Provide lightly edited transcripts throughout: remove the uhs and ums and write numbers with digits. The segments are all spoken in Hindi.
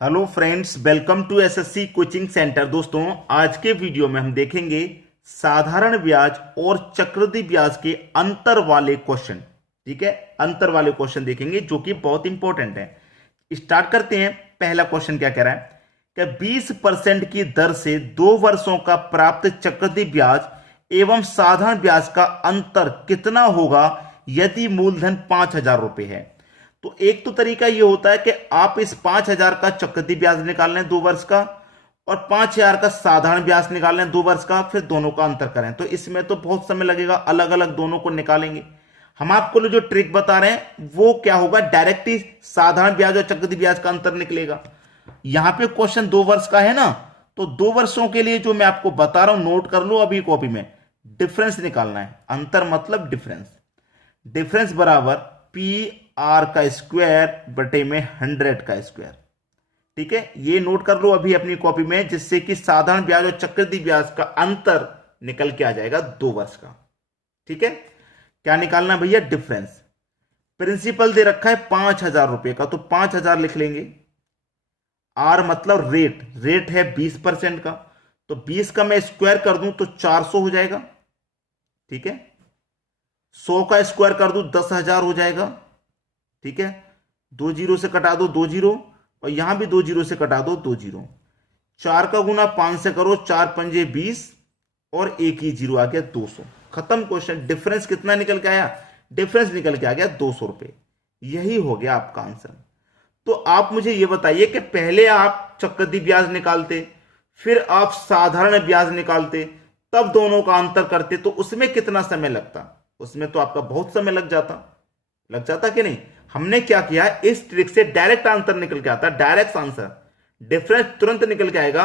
Hello friends, welcome to SSC coaching centre. दोस्तों, आज के वीडियो में हम देखेंगे साधारण ब्याज और चक्रवृद्धि ब्याज के अंतर वाले क्वेश्चन। ठीक है, अंतर वाले क्वेश्चन देखेंगे जो कि बहुत इंपॉर्टेंट है। स्टार्ट करते हैं। पहला क्वेश्चन क्या कह रहा है कि 20% की दर से 2 वर्षों का प्राप्त चक्रवृद्धि ब्याज एवं साधारण ब्याज का अंतर कितना होगा यदि मूलधन 5,000 रुपए है। तो एक तो तरीका यह होता है कि आप इस 5,000 का चक्रवृद्धि ब्याज निकाल लें 2 वर्ष का, और 5,000 का साधारण ब्याज निकाल लें 2 वर्ष का, फिर दोनों का अंतर करें। तो इसमें तो बहुत समय लगेगा, अलग अलग दोनों को निकालेंगे। हम आपको जो ट्रिक बता रहे हैं वो क्या होगा, डायरेक्ट ही साधारण ब्याज और चक्रवृद्धि ब्याज का अंतर निकलेगा। यहां पे क्वेश्चन 2 वर्ष का है ना, तो 2 वर्षों के लिए जो मैं आपको बता रहा हूं नोट कर लो अभी कॉपी में। डिफरेंस निकालना है, अंतर मतलब डिफरेंस। डिफरेंस बराबर पी आर का स्क्वायर बटे में 100 का स्क्वायर। ठीक है, ये नोट कर लो अभी अपनी कॉपी में, जिससे कि साधारण ब्याज और चक्रवृद्धि ब्याज का अंतर निकल के आ जाएगा 2 वर्ष का। ठीक है, क्या निकालना भैया, डिफरेंस। प्रिंसिपल दे रखा है 5,000 रुपए का, तो 5,000 लिख लेंगे। आर मतलब रेट, रेट है 20% का, तो 20 का मैं स्क्वायर कर दूं तो 400 हो जाएगा। ठीक है, 100 का स्क्वायर कर दूं 10,000 हो जाएगा। ठीक है, 2 जीरो से कटा दो 2 जीरो, और यहां भी 2 जीरो से कटा दो 2 जीरो। 4 का गुना 5 से करो, 4 पंजे 20, और एक ही जीरो आ गया 200। खत्म क्वेश्चन। डिफरेंस कितना निकल के आया, डिफरेंस निकल के आ गया 200 रुपए। यही हो गया आपका आंसर। तो आप मुझे यह बताइए कि पहले आप चक्रवृद्धि ब्याज निकालते, फिर आप साधारण ब्याज निकालते, तब दोनों का अंतर करते, तो उसमें कितना समय लगता। उसमें तो आपका बहुत समय लग जाता कि नहीं। हमने क्या किया, इस ट्रिक से डायरेक्ट आंसर निकल के आता, डायरेक्ट आंसर, डिफरेंस तुरंत निकल के आएगा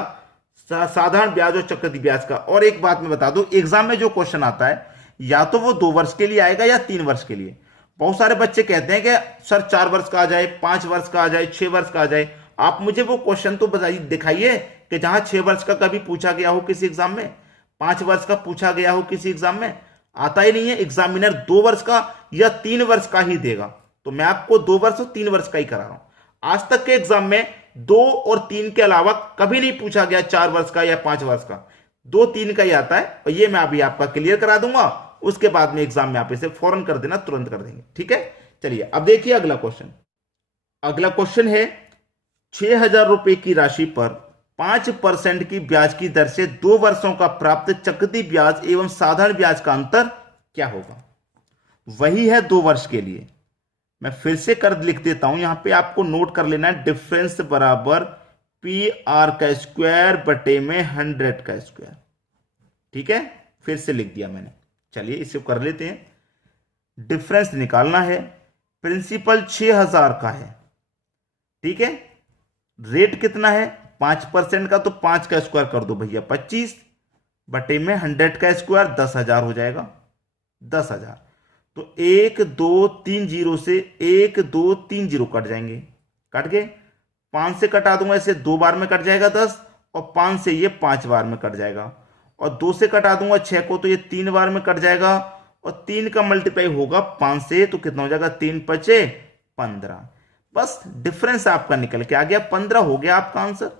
साधारण ब्याज और चक्रवृद्धि ब्याज का। और एक बात मैं बता दूं, एग्जाम में जो क्वेश्चन आता है या तो वो 2 वर्ष के लिए आएगा या 3 वर्ष के लिए। बहुत सारे बच्चे कहते हैं कि सर 4 वर्ष का आ जाए, 5 वर्ष का आ जाए, 6 वर्ष का आ जाए। आप मुझे वो क्वेश्चन तो बताइए, दिखाइए कि जहां 6 वर्ष का कभी पूछा गया हो किसी एग्जाम में, 5 वर्ष का पूछा गया हो किसी एग्जाम में। आता ही नहीं है। एग्जामिनर 2 वर्ष का या 3 वर्ष का ही देगा। तो मैं आपको 2 वर्ष और 3 वर्ष का ही करा रहा हूं। आज तक के एग्जाम में 2 और 3 के अलावा कभी नहीं पूछा गया 4 वर्ष का या 5 वर्ष का। 2 3 का ही आता है, और ये मैं अभी आपका क्लियर करा दूंगा। उसके बाद में एग्जाम में आप इसे फौरन कर देना, तुरंत कर देंगे। ठीक है, चलिए अब देखिए अगला क्वेश्चन। अगला क्वेश्चन है 6,000 रुपए की राशि पर 5% की ब्याज की दर से 2 वर्षों का प्राप्त चक्रवृद्धि ब्याज एवं साधारण ब्याज का अंतर क्या होगा। वही है 2 वर्ष के लिए। मैं फिर से कर लिख देता हूं, यहां पे आपको नोट कर लेना है। डिफरेंस बराबर पी आर का स्क्वायर बटे में 100 का स्क्वायर। ठीक है, फिर से लिख दिया मैंने। चलिए इसे कर लेते हैं। डिफरेंस निकालना है। प्रिंसिपल 6,000 का है। ठीक है, रेट कितना है 5% का, तो 5 का स्क्वायर कर दो भैया 25, बटे में 100 का स्क्वायर 10,000 हो जाएगा। 10,000, तो 1 2 3 जीरो से 1 2 3 जीरो कट जाएंगे, कट गए। 5 से कटा दूंगा इसे 2 बार में कट जाएगा 10, और 5 से ये 5 बार में कट जाएगा, और 2 से कटा दूंगा 6 को, तो ये 3 बार में कट जाएगा, और 3 का मल्टीप्लाई होगा 5 से, तो कितना हो जाएगा 3 पचे 15। बस डिफरेंस आपका निकल के आ गया 15। हो गया आपका आंसर।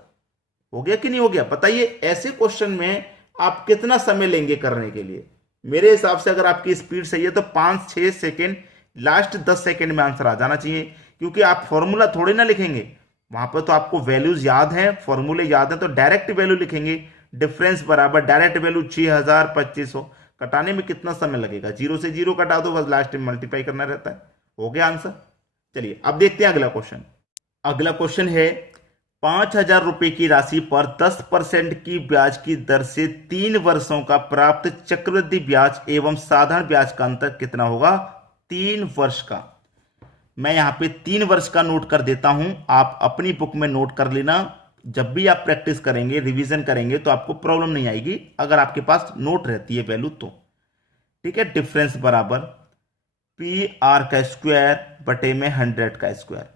हो गया कि नहीं हो गया, बताइए। ऐसे क्वेश्चन में आप कितना समय लेंगे करने के लिए। मेरे हिसाब से अगर आपकी स्पीड सही है तो 5-6 सेकेंड, लास्ट 10 सेकेंड में आंसर आ जाना चाहिए। क्योंकि आप फॉर्मूला थोड़ी ना लिखेंगे, वहां पर तो आपको वैल्यूज याद हैं, फॉर्मूले याद हैं, तो डायरेक्ट वैल्यू लिखेंगे। डिफरेंस बराबर डायरेक्ट वैल्यू 6,000 2500। कटाने में कितना समय लगेगा, जीरो से जीरो कटा दो, बस लास्ट में मल्टीप्लाई करना रहता है। हो गया आंसर। चलिए अब देखते हैं अगला क्वेश्चन। अगला क्वेश्चन है 5,000 रुपए की राशि पर 10% की ब्याज की दर से 3 वर्षों का प्राप्त चक्रवृद्धि ब्याज एवं साधारण ब्याज का अंतर कितना होगा। 3 वर्ष का। मैं यहां पे 3 वर्ष का नोट कर देता हूं, आप अपनी बुक में नोट कर लेना। जब भी आप प्रैक्टिस करेंगे, रिवीजन करेंगे, तो आपको प्रॉब्लम नहीं आएगी अगर आपके पास नोट रहती है वैल्यू तो। ठीक है, डिफरेंस बराबर पी आर का स्क्वायर बटे में 100 का स्क्वायर।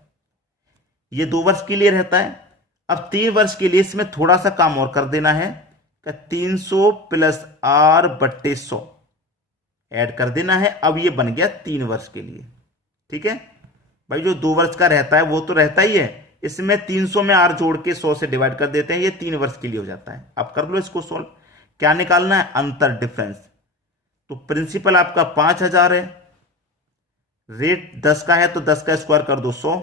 ये 2 वर्ष के लिए रहता है। अब 3 वर्ष के लिए इसमें थोड़ा सा काम और कर देना है कि 300 प्लस आर बट्टे 100 ऐड कर देना है। अब ये बन गया 3 वर्ष के लिए। ठीक है भाई, जो 2 वर्ष का रहता है वो तो रहता ही है, इसमें 300 में आर जोड़ के 100 से डिवाइड कर देते हैं, ये 3 वर्ष के लिए हो जाता है। अब कर लो इसको सोल्व। क्या निकालना है? अंतर, डिफरेंस। तो प्रिंसिपल आपका 5000 है, रेट 10 का है तो 10 का स्क्वायर कर दो 100,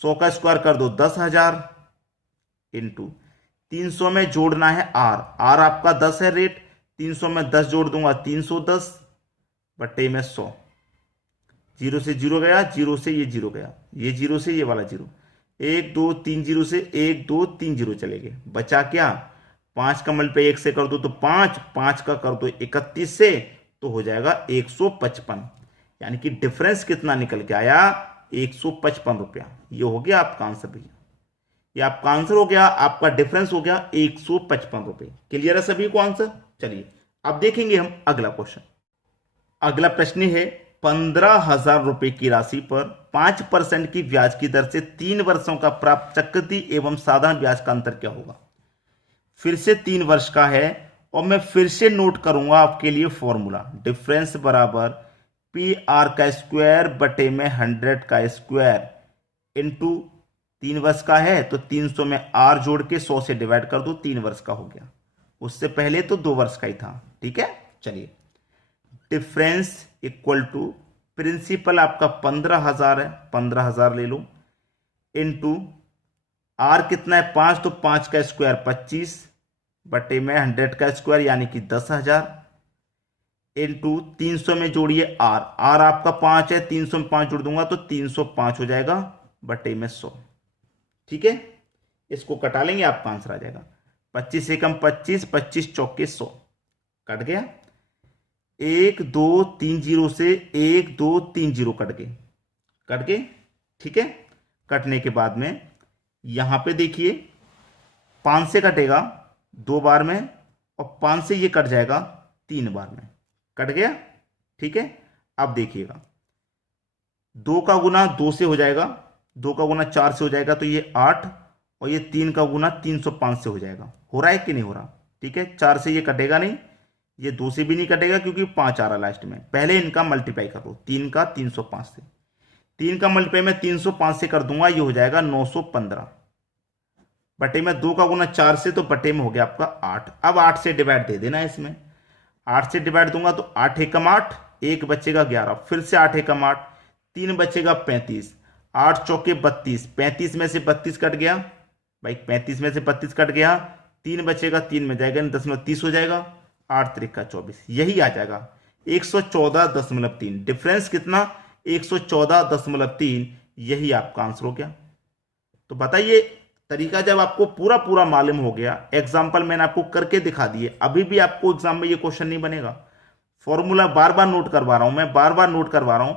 100 का स्क्वायर कर दो 10,000 इंटू 300 में जोड़ना है आर, आर आपका 10 है रेट, 300 में 10 जोड़ दूंगा 310 बटे में 100। जीरो से जीरो गया, जीरो से ये जीरो गया, ये जीरो से ये वाला जीरो, 1 2 3 जीरो से 1 2 3 जीरो चले गए, बचा क्या? 5 का मल्टीप्लाई 1 से कर दो तो 5, 5 का कर दो 31 से तो हो जाएगा 155। यानी कि डिफरेंस कितना निकल के आया? 155 रुपया। ये हो गया आपका आंसर भैया, ये आपका आंसर हो गया, आपका डिफरेंस हो गया 155 रुपये। क्लियर है सभी को आंसर? चलिए अब देखेंगे हम अगला क्वेश्चन। अगला प्रश्न है 15,000 रुपए की राशि पर 5% की ब्याज की दर से 3 वर्षों का प्राप्त चक्रवृद्धि एवं साधारण ब्याज का अंतर क्या होगा? फिर से 3 वर्ष का है और मैं फिर से नोट करूंगा आपके लिए फॉर्मूला। डिफरेंस बराबर पी आर का स्क्वायर बटे में 100 का स्क्वायर इंटू 3 वर्ष का है तो 300 में आर जोड़ के 100 से डिवाइड कर दो, 3 वर्ष का हो गया। उससे पहले तो 2 वर्ष का ही था। ठीक है, चलिए डिफरेंस इक्वल टू प्रिंसिपल आपका 15,000 है, 15,000 ले लो, इंटू आर कितना है 5 तो 5 का स्क्वायर 25 बटे में 100 का स्क्वायर यानी कि 10,000 इंटू 300 में जोड़िए आर, आर आपका 5 है, 300 में 5 जोड़ दूंगा तो 305 हो जाएगा बटे में 100। ठीक है, इसको कटा लेंगे, आपका आंसर आ जाएगा 25 से कम 25, 25 चौके 100 कट गया, 1 2 3 जीरो से 1 2 3 जीरो कट गए। ठीक है, कटने के बाद में यहां पे देखिए 5 से कटेगा 2 बार में और 5 से ये कट जाएगा 3 बार में, कट गया। ठीक है, अब देखिएगा 2 का गुना 2 से हो जाएगा, 2 का गुना 4 से हो जाएगा तो ये 8 और ये 3 का गुना 305 से हो जाएगा। हो रहा है कि नहीं हो रहा? ठीक है, 4 से ये कटेगा नहीं, ये 2 से भी नहीं कटेगा क्योंकि 5 आ रहा लास्ट में। पहले इनका मल्टीप्लाई कर दो, 3 का 305 से, 3 का मल्टीप्लाई में 305 से कर दूंगा, ये हो जाएगा 915 बटे में 2 का गुना 4 से तो बटे में हो गया आपका 8। अब 8 से डिवाइड दे देना इसमें, 8 से डिवाइड दूंगा तो 8 एकम 8, 1 बचेगा 11, फिर से 8 एकम 8, 3 बचेगा 35, 8 चौके 32, 35 में से 32 कट गया भाई, 35 में से 32 कट गया, 3 बचेगा, 3 में जाएगा 10 हो जाएगा, 8 त्रिक का 24, यही आ जाएगा 114.3। डिफरेंस कितना? 114.3, यही आपका आंसर हो गया। तो बताइए तरीका जब आपको पूरा पूरा मालूम हो गया, एग्जाम्पल मैंने आपको करके दिखा दिए, अभी भी आपको एग्जाम में ये क्वेश्चन नहीं बनेगा। फॉर्मूला बार बार नोट करवा रहा हूं मैं, बार बार नोट करवा रहा हूं।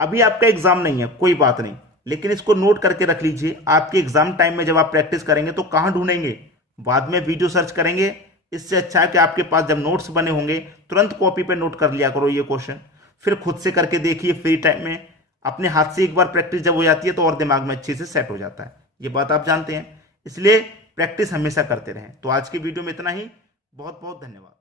अभी आपका एग्जाम नहीं है, कोई बात नहीं, लेकिन इसको नोट करके रख लीजिए। आपके एग्जाम टाइम में जब आप प्रैक्टिस करेंगे तो कहां ढूंढेंगे? बाद में वीडियो सर्च करेंगे। इससे अच्छा है कि आपके पास जब नोट्स बने होंगे तुरंत कॉपी पे नोट कर लिया करो ये क्वेश्चन, फिर खुद से करके देखिए फ्री टाइम में। अपने हाथ से एक बार प्रैक्टिस जब हो जाती है तो और दिमाग में अच्छे से सेट हो जाता है, ये बात आप जानते हैं। इसलिए प्रैक्टिस हमेशा करते रहें। तो आज की वीडियो में इतना ही, बहुत बहुत धन्यवाद।